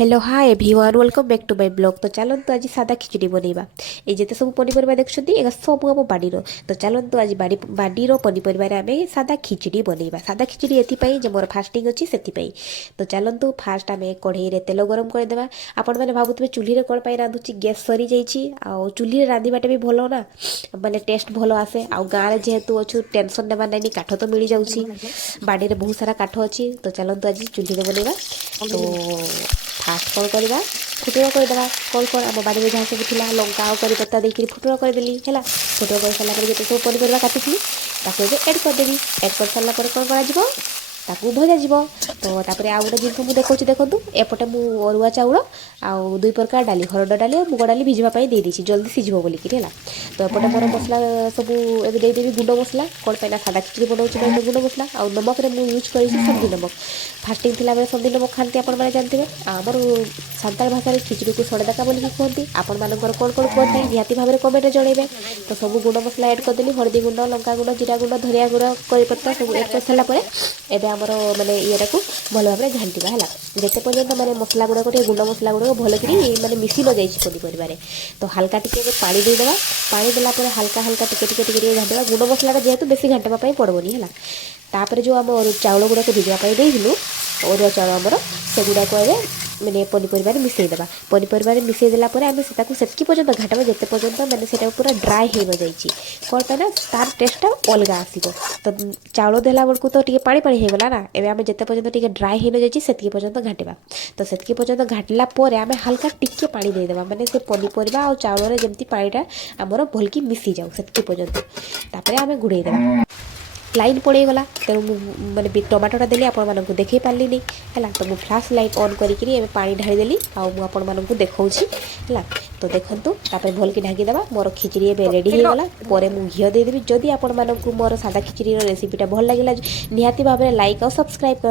Hello hi everyone welcome back to my blog. तो चलतु आज सादा खिचड़ी बनइबा। ए जेते सब पनीपरिबा देखछथि एगा सब हम बाडीर। तो चलतु आज बाडीर पनीपरिबा आमे सादा खिचड़ी बनइबा। सादा खिचड़ी एथि पई जे मोर फास्टिंग अछि सेथि पई। तो चलतु फास्ट आमे कढ़ई रे तेल गरम कर देबा। आपण माने भाबुतबे चुल्ही रे कोन पई रांधुची गैस सरी जाईची आ चुल्ही रे रांधिबाटे भी भलो ना माने टेस्ट भलो आसे आ गाँ रे जेहेतु अछु टेंशन नेबा नाइनी काठ तो मिली जाउची। बाडी रे बहुत सारा काठ अछि। तो चलतु आज चुल्ही रे बनइबा। तो फास्ट कौन करवा फुटुण करदेवा कौन कौन आम बाड़ी में जहाँ सब था लंका और करी पत्ता देकर फुटुण करदेली है। फुटुण कर सारा जिते सब पनीपरिया काटिथी ताको एड करदेवी। एड कर सारा कौन कर भजा जीव। तो तापर आउ गोटे जिन मुझे देखा देखूँ एपटे मु अरुआ चाउल आउ दुई प्रकार डाली हरड डाली और मुग डाली भिजवाई दे देसी जल्दी सीझ बोलिकी है। तो एपटे मोर मसला सब एवं देदेवी गुंड मसला कौन पाइना सादा खिचड़ी बनाऊँ गुंड मसला आ नमक रे यूज कर सब्जी नमक। फास्टिंग थिला बेले सब्जी नमक खाती आपण मैंने जानते आमर सान्ताल भाषा खिचड़ी को सड़ेदाका बोलिकी कहती। आपण मानकर कौन कौन कहते निहाती भाव में कमेंट जनइबे। तो सब गुंड मसला एड करदेली हलदी गुंड लंका गुंड जीरा गुंड धनिया गुंड करी पत्ता सब एड कर सारा एबे आमर माने ये भल भाव में घांटा है जिते पर्यटन माने मसला गुड़ाक गुंड मसला गुड़ाक भलक माने मिसी न जाइए पनीपरिया। तो हल्का टिके पानी देदेबा। पानी देला हल्का हल्का टिके घांटा गुंड मसला जेहेतु बेसी घांटा पड़ोनी है। तापर जो आम चाउल गुड़ाक भिजवाई देलु अरुआ चाउल आमर से गुड़ाक ए मैंने पनीपरिया मिसईदेवा। पनीपरिया मिसईदेला आम से पर्यटन घाटवा जिते पर्यटन मैंने से पूरा ड्राए हो न जाइए कौन पाइना तार टेस्टा अलग आसो। तो चाउल देला बेलू तो टे पानी पानी होगला ना एवं आम जिते पर्यटन टे ड्राए हो न जाइए से पर्यटन घाटा। तो से पर्यटन घाटला आम हल्का टिके पानी देदेबा मैंने से पनीपरिया और चाउल जमी पानीटा आमर भलकी मिसी जाऊ से पर्यटन आम घोड़े देवा। लाइन पड़ेगला तेणु माने टमाटोटा देली आपण देखई पार्ली नहीं है। तो मुझे फ्लाश लाइट ऑन करी पानी ढालीदेली आपको देखी है। तो देखूँ तापर भल कि ढाकीदेवा मोर खिचड़ी एवं रेडी होगला। मुझे घी देदेवी जदि आपण मोर सादा खिचड़ी रेसिपीटा भल लगे निहाती भाव में लाइक और सब्सक्राइब कर।